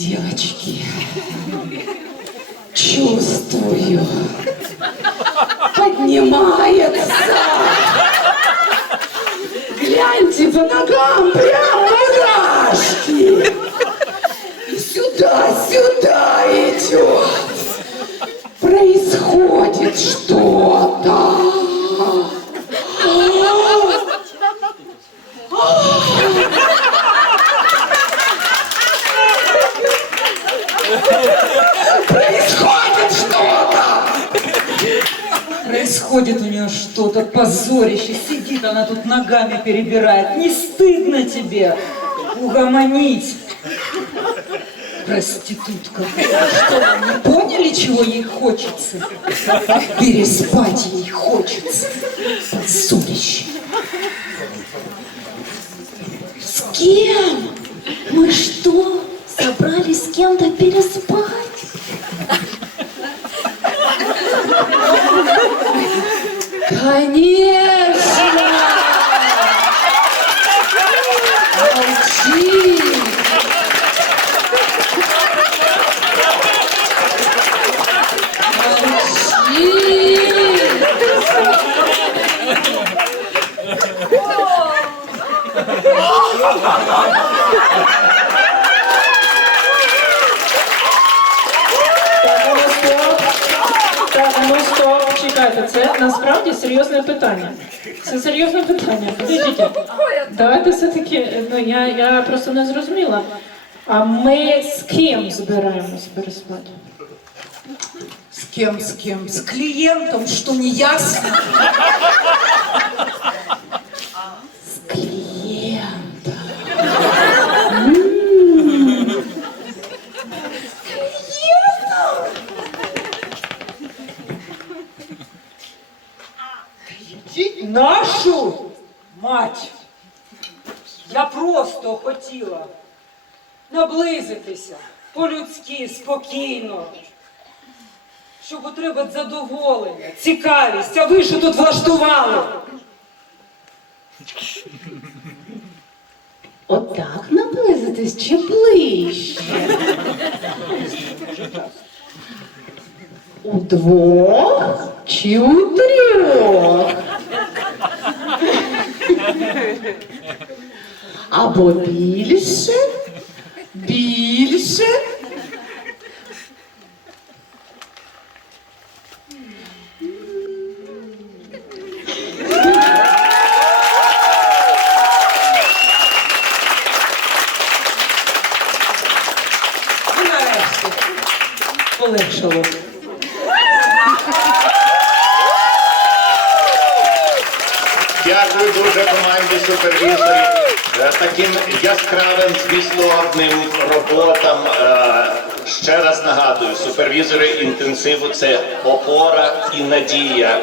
Девочки, чувствую, поднимается. Гляньте по ногам, прям мурашки. Происходит что-то. Происходит у нее что-то, позорище. Сидит она тут ногами перебирает. Не стыдно тебе угомонить? Проститутка. Что, не поняли, чего ей хочется? Переспать ей хочется. Позорище. С кем? Мы что, легенды переспать. Конечно! Молчи! Молчи! Oh! стоп, це насправді серйозне питання. Це серйозне питання. Підійдіть. Давайте все-таки, ну я, я просто не зрозуміла. А ми з ким збираємось переспати? С кем, с кем? С клиентом, что не ясно? Нашу мать. Я просто хотіла наблизитися по-людськи, спокійно. Щоб отримати задоволення, цікавість, а ви що тут влаштували? Отак наблизитись чи ближче? Удвох чи у трьох? Або більше, більше. Полегшало. Дякую дуже команді супервізорів таким яскравим змістовним роботам. Е, Ще раз нагадую, супервізори інтенсиву це опора і надія.